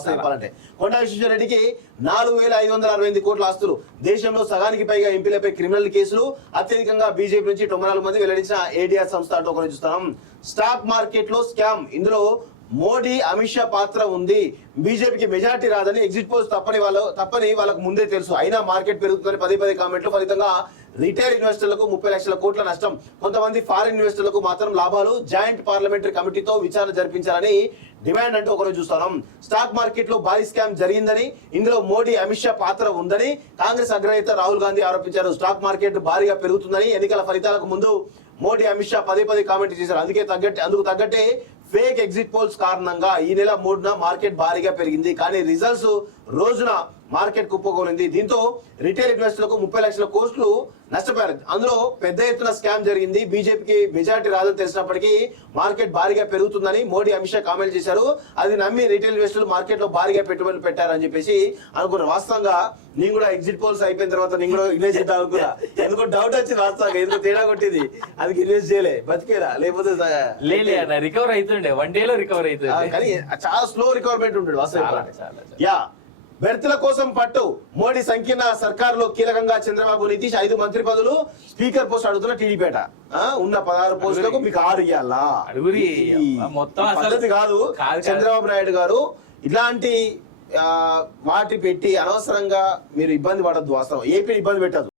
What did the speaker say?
వాస్తవం చెప్పాలంటే. కొండా విశ్వేశ్వరరెడ్డికి 4,568 కోట్ల ఆస్తులు, దేశంలో సగానికి పైగా ఎంపీలపై క్రిమినల్ కేసులు, అత్యధికంగా బీజేపీ నుంచి 94 మంది వెల్లడించిన ఏడీఆర్ సంస్థ అంటూ ఒకటి చూస్తున్నాం. స్టాక్ మార్కెట్ లో స్కామ్, ఇందులో మోడీ అమిత్ షా పాత్ర ఉంది, బీజేపీకి మెజార్టీ రాదని ఎగ్జిట్ పోల్స్ తప్పని వాళ్ళకు ముందే తెలుసు, అయినా మార్కెట్ పెరుగుతుందని పదే కామెంట్లు. ఫలితంగా రిటైల్ ఇన్వెస్టర్లకు 30 లక్షల కోట్ల నష్టం, కొంతమంది ఫారిన్ ఇన్వెస్టర్లకు మాత్రం లాభాలు, జాయింట్ పార్లమెంటరీ కమిటీతో విచారణ జరిపించాలని డిమాండ్ అంటూ ఒకరోజు చూస్తున్నాం. స్టాక్ మార్కెట్ లో భారీ స్కామ్ జరిగిందని, ఇందులో మోడీ అమిత్ షా పాత్ర ఉందని కాంగ్రెస్ అగ్రనేత రాహుల్ గాంధీ ఆరోపించారు. స్టాక్ మార్కెట్ భారీగా పెరుగుతుందని ఎన్నికల ఫలితాలకు ముందు మోడీ అమిత్ షా పదే కామెంట్ చేశారు. అందుకు తగ్గట్టే ఫేక్ ఎగ్జిట్ పోల్స్ కారణంగా ఈ నెల 3న మార్కెట్ భారీగా పెరిగింది, కానీ రిజల్ట్స్ రోజున మార్కెట్ కుప్పకూలింది. దీంతో రిటైల్ ఇన్వెస్టర్లకు 30 లక్షల కోట్లు నష్టపోయారు. అందులో పెద్ద ఎత్తున స్కామ్ జరిగింది, బీజేపీకి మెజార్టీ రాదని తెలిసినప్పటికీ మార్కెట్ భారీగా పెరుగుతుందని మోడీ అమిత్ షా కామెంట్ చేశారు. అది నమ్మి రిటైల్ ఇన్వెస్టర్లు మార్కెట్ లో భారీగా పెట్టుబడులు పెట్టారని చెప్పేసి అనుకున్నారు. వాస్తవంగా నేను కూడా ఎగ్జిట్ పోల్స్ అయిపోయిన తర్వాత నేను కూడా ఇన్వెస్ట్ చేద్దాం అనుకున్నా, ఎందుకో డౌట్ వచ్చింది. వాస్తవంగా ఎందుకు తేడా కొట్టింది, అది ఇన్వెస్ట్ చేయలే, బతికేరా, లేకపోతే రికవర్ అవుతుండే, 1 day లో రికవర్ అవుతుంది, కానీ చాలా స్లో రికవర్మెంట్ ఉంటుంది వాస్తవంగా. యా, బెర్తుల కోసం పట్టు, మోడీ సంకీర్ణ సర్కారులో కీలకంగా చంద్రబాబు, నితీష్ 5 మంత్రి పదవులు, స్పీకర్ పోస్ట్ అడుగుతున్న టీడీపేట. ఉన్న 16 పోస్టులకు మీకు 6 ఇయ్యాలా? మొత్తం పద్ధతి కాదు. చంద్రబాబు నాయుడు గారు ఇట్లాంటి వాటి పెట్టి అనవసరంగా మీరు ఇబ్బంది పడద్దు. వాస్తవం ఏపీ ఇబ్బంది పెట్టదు.